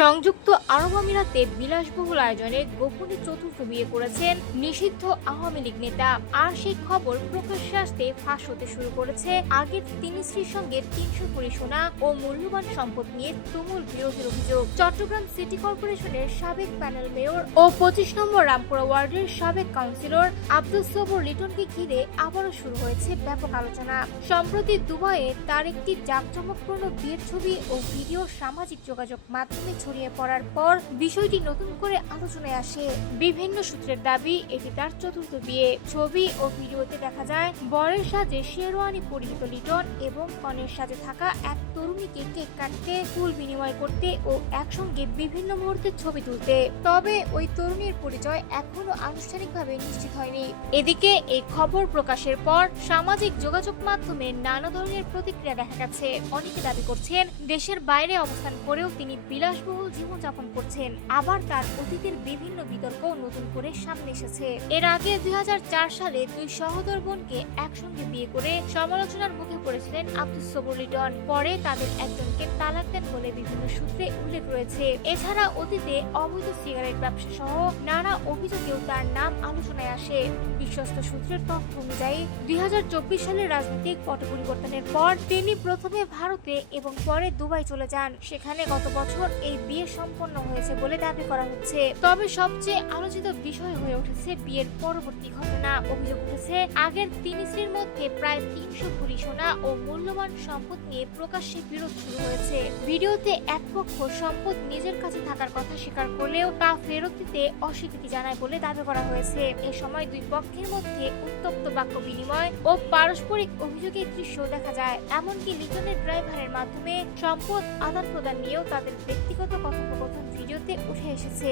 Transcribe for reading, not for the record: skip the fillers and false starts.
সংযুক্ত আরব আমিরাতে বিলাসবহুল আয়োজনে গোপনে চতুর্থ বিয়ে করেছেন নিষিদ্ধ আওয়ামী লীগ নেতা। আর সেই খবর প্রকাশ্যে আসতে ফাঁস হতে শুরু করেছে আগের তিন স্ত্রীর সঙ্গে ৩০০ কোটি সোনা ও মূল্যবান সম্পদ নিয়ে তুমুল বিরোধের অভিযোগ। চট্টগ্রাম সিটি কর্পোরেশনের সাবেক প্যানেল মেয়র ও ২৫ নম্বর রামপুরা ওয়ার্ডের সাবেক কাউন্সিলর আব্দুস সবুর লিটনকে ঘিরে আবারও শুরু হয়েছে ব্যাপক আলোচনা। সম্প্রতি দুবাইয়ে তার একটি জাঁকজমকপূর্ণ বিয়ের ছবি ও ভিডিও সামাজিক যোগাযোগ মাধ্যমে ছড়িয়ে পড়ার পর বিষয়টি নতুন করে আলোচনায় আসে। বিভিন্ন সূত্রের দাবি এটি তার চতুর্থ বিয়ে। ছবি ও ভিডিওতে দেখা যায় বরের সাজে শেরওয়ানি পরিহিত লিটন এবং কনের সাজে থাকা এক তরুণীকে কেক কাটতে, ফুল বিনিময় করতে ও একসঙ্গে বিভিন্ন মুহূর্তের ছবি তুলতে। তবে ওই তরুণীর পরিচয় এখনো আনুষ্ঠানিকভাবে নিশ্চিত হয়নি। এদিকে এই খবর প্রকাশের পর সামাজিক যোগাযোগ মাধ্যমে নানা ধরনের প্রতিক্রিয়া দেখা গেছে। অনেকে দাবি করছেন দেশের বাইরে অবস্থান করেও তিনি বিলাসবহুল জীবনযাপন করছেন। আবার তার অতীতের বিভিন্ন বিতর্ক নতুন করে সামনে এসেছে। এর আগে ২০০৪ সালে দুই সহোদর বোনকে একসঙ্গে বিয়ে করে সমালোচনার মুখে পড়েছিলেন আব্দুস সবুর লিটন। পরে তাদের একজনকে তালাক দেন বলে বিভিন্ন সূত্রে উল্লেখ রয়েছে। এছাড়া অতীতে অবৈধ সিগারেট ব্যবসা সহ নানা অভিযোগেও তার নাম আলোচনায় আসে। বিশ্বস্ত সূত্রের তথ্য অনুযায়ী ২০২৪ সালের রাজনৈতিক পট পরিবর্তনের পর তিনি প্রথমে ভারতে এবং পরে দুবাই চলে যান। সেখানে গত বছর এই বিয়ে সম্পন্ন হয়েছে বলে দাবি করা হচ্ছে। তবে সবচেয়ে আলোচিত বিষয় হয়ে উঠেছে বিয়ের পরবর্তী ঘটনা। অভিযোগ উঠেছে আগের তিন স্ত্রীর মধ্যে প্রায় ৩০০ কোটি সোনা ও মূল্যবান সম্পদ নিয়ে প্রকাশ্যে বিরোধ শুরু হয়েছে। ভিডিওতে এক পক্ষ সম্পদ নিজের কাছে থাকার কথা স্বীকার করলেও তা ফেরত দিতে অস্বীকৃতি জানায় বলে দাবি করা হয়েছে। এ সময় দুই পক্ষের মধ্যে উত্তপ্ত বাক্য বিনিময় ও পারস্পরিক অভিযোগের দৃশ্য দেখা যায়। এমনকি লিটনের ড্রাইভারের মাধ্যমে সম্পদ আদান প্রদান নিয়েও তাদের ব্যক্তিগত কথোপকথন ভিডিওতে উঠে এসেছে।